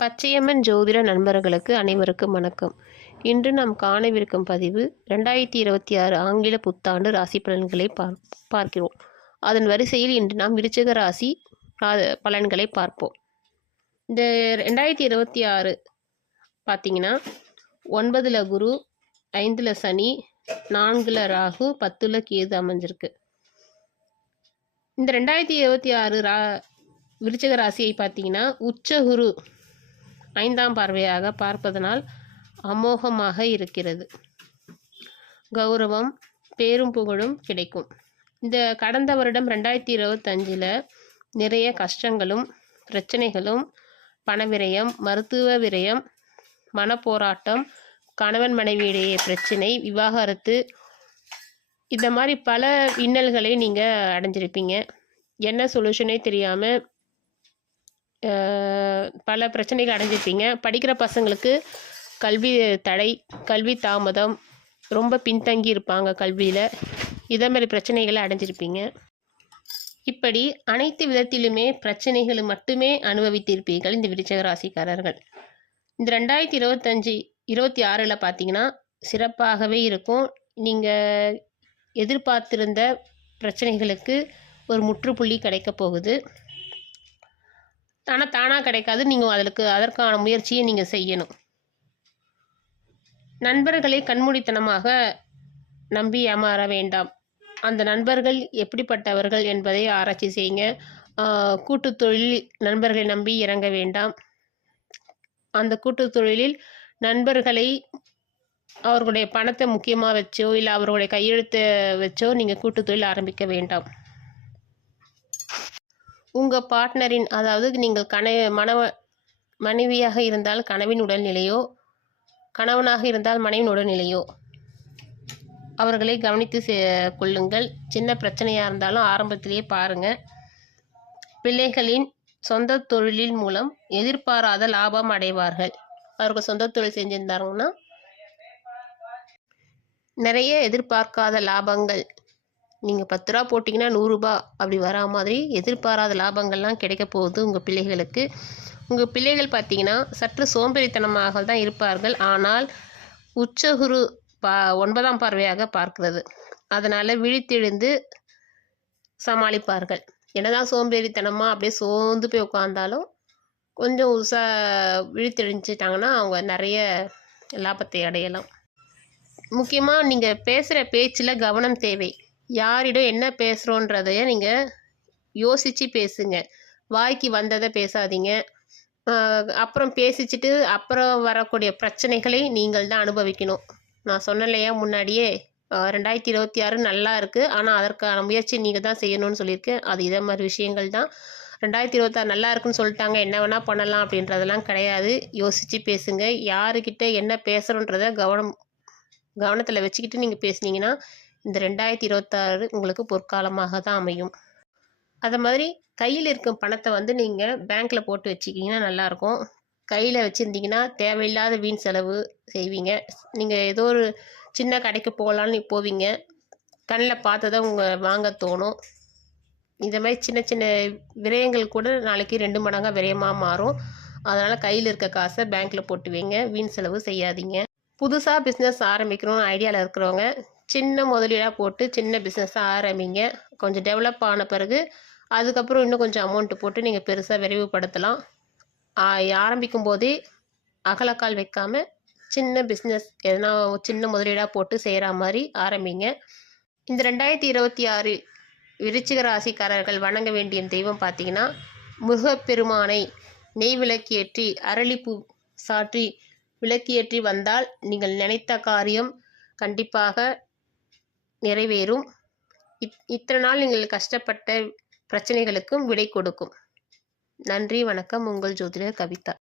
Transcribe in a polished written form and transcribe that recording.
பச்சையம்மன் ஜோதிட நண்பர்களுக்கு அனைவருக்கும் வணக்கம். இன்று நாம் காணவிருக்கும் பதிவு 2026 ஆங்கில புத்தாண்டு ராசி பலன்களை பார்க்கிறோம். அதன் வரிசையில் இன்று நாம் விருச்சிக ராசி பலன்களை பார்ப்போம். இந்த 2026 பார்த்தீங்கன்னா 9ல் குரு, 5ல் சனி, 4ல் ராகு, 10ல் கேது அமைஞ்சிருக்கு. இந்த 2026 விருச்சிக ராசியை பார்த்தீங்கன்னா உச்சகுரு 5ஆம் பார்வையாக பார்ப்பதனால் அமோகமாக இருக்கிறது. கௌரவம், பேரும் புகழும் கிடைக்கும். இந்த கடந்த வருடம் 2025ல் நிறைய கஷ்டங்களும் பிரச்சனைகளும், பணவிரயம், மருத்துவ விரயம், மனப்போராட்டம், கணவன் மனைவியிடையே பிரச்சனை, விவாகரத்து, இந்த மாதிரி பல இன்னல்களை நீங்கள் அடைஞ்சிருப்பீங்க. என்ன சொல்யூஷனே தெரியாமல் பல பிரச்சனைகள் அடைஞ்சிருப்பீங்க. படிக்கிற பசங்களுக்கு கல்வி தடை, கல்வி தாமதம், ரொம்ப பின்தங்கி இருப்பாங்க கல்வியில். இதே மாதிரி பிரச்சனைகளை அடைஞ்சிருப்பீங்க. இப்படி அனைத்து விதத்திலுமே பிரச்சனைகளை மட்டுமே அனுபவித்திருப்பீர்கள் இந்த விருச்சிக ராசிக்காரர்கள். இந்த 2026ல் பார்த்தீங்கன்னா சிறப்பாகவே இருக்கும். நீங்கள் எதிர்பார்த்திருந்த பிரச்சனைகளுக்கு ஒரு முற்றுப்புள்ளி கிடைக்க போகுது. ஆனால் தானாக கிடைக்காது. நீங்கள் அதற்கான முயற்சியை நீங்கள் செய்யணும். நண்பர்களை கண்மூடித்தனமாக நம்பி ஏமாற வேண்டாம். அந்த நண்பர்கள் எப்படிப்பட்டவர்கள் என்பதை ஆராய்ச்சி செய்யுங்க. கூட்டு தொழில் நண்பர்களை நம்பி இறங்க வேண்டாம். அந்த கூட்டு தொழிலில் நண்பர்களை அவர்களுடைய பணத்தை முக்கியமாக வச்சோ இல்லை அவர்களுடைய கையெழுத்தை வச்சோ நீங்கள் கூட்டு தொழில் ஆரம்பிக்க வேண்டாம். உங்கள் பார்ட்னரின், அதாவது நீங்கள் மனைவியாக இருந்தால் கணவன் உடல்நிலையோ, கணவனாக இருந்தால் மனைவின் உடல்நிலையோ அவர்களை கவனித்து கொள்ளுங்கள். சின்ன பிரச்சனையாக இருந்தாலும் ஆரம்பத்திலேயே பாருங்கள். பிள்ளைகளின் சொந்த தொழிலின் மூலம் எதிர்பாராத லாபம் அடைவார்கள். அவர்கள் சொந்த தொழில் செஞ்சிருந்தாங்கன்னா நிறைய எதிர்பார்க்காத லாபங்கள், நீங்கள் 10 ரூபா போட்டிங்கன்னா 100 ரூபா அப்படி வரா மாதிரி எதிர்பாராத லாபங்கள்லாம் கிடைக்க போகுது உங்கள் பிள்ளைகளுக்கு. உங்கள் பிள்ளைகள் பார்த்தீங்கன்னா சற்று சோம்பேறித்தனமாக தான் இருப்பார்கள். ஆனால் உச்சகுரு 9ஆம் பார்வையாக பார்க்கிறது. அதனால் விழித்தெழுந்து சமாளிப்பார்கள். என்னதான் சோம்பேறித்தனமாக அப்படியே சோர்ந்து போய் உட்காந்தாலும் கொஞ்சம் விழித்தெழிஞ்சிட்டாங்கன்னா அவங்க நிறைய லாபத்தை அடையலாம். முக்கியமாக நீங்கள் பேசுகிற பேச்சில் கவனம் தேவை. யாரிடம் என்ன பேசுகிறோன்றதைய நீங்கள் யோசித்து பேசுங்க. வாய்க்கு வந்ததை பேசாதீங்க. அப்புறம் பேசிச்சுட்டு அப்புறம் வரக்கூடிய பிரச்சனைகளை நீங்கள் தான் அனுபவிக்கணும். நான் சொன்னலையா முன்னாடியே 2026 நல்லா இருக்குது, ஆனால் அதற்கான முயற்சி நீங்கள் தான் செய்யணும்னு சொல்லியிருக்கேன். அது இதே மாதிரி விஷயங்கள் தான். 2026 நல்லா இருக்குன்னு சொல்லிட்டாங்க, என்ன வேணால் பண்ணலாம் அப்படின்றதெல்லாம் கிடையாது. யோசித்து பேசுங்க. யாருக்கிட்ட என்ன பேசுகிறோன்றத கவனத்தில் வச்சுக்கிட்டு நீங்கள் பேசுனீங்கன்னா இந்த 2026 உங்களுக்கு பொற்காலமாக தான் அமையும். அதை மாதிரி கையில் இருக்கும் பணத்தை நீங்கள் பேங்க்கில் போட்டு வச்சுக்கிங்கன்னா நல்லாயிருக்கும். கையில் வச்சுருந்தீங்கன்னா தேவையில்லாத வீண் செலவு செய்வீங்க. நீங்கள் ஏதோ ஒரு சின்ன கடைக்கு போகலான்னு போவீங்க, கண்ணில் பார்த்ததை வாங்க தோணும். இந்த மாதிரி சின்ன சின்ன விரயங்கள் கூட நாளைக்கு 2 மடங்காக விரயமாக மாறும். அதனால் கையில் இருக்க காசை பேங்க்கில் போட்டு வைங்க. வீண் செலவு செய்யாதீங்க. புதுசாக பிஸ்னஸ் ஆரம்பிக்கணும்னு ஐடியாவில் இருக்கிறவங்க சின்ன முதலீடாக போட்டு சின்ன பிஸ்னஸாக ஆரம்பிங்க. கொஞ்சம் டெவலப் ஆன பிறகு அதுக்கப்புறம் இன்னும் கொஞ்சம் அமௌண்ட்டு போட்டு நீங்கள் பெருசாக விரைவுபடுத்தலாம். ஆரம்பிக்கும் போதே அகலக்கால் வைக்காமல் சின்ன பிஸ்னஸ் எதனா சின்ன முதலீடாக போட்டு செய்கிற மாதிரி ஆரம்பிங்க. இந்த 2026 விருச்சிக ராசிக்காரர்கள் வணங்க வேண்டிய தெய்வம் பார்த்தீங்கன்னா முருகப்பெருமானை நெய் விளக்கேற்றி அரளிப்பூ சாற்றி விளக்கேற்றி வந்தால் நீங்கள் நினைத்த காரியம் கண்டிப்பாக நிறைவேறும். இத்தனை நாள் நீங்கள் கஷ்டப்பட்ட பிரச்சனைகளுக்கும் விடை கொடுக்கும். நன்றி, வணக்கம். உங்கள் ஜோதிடர் கவிதா.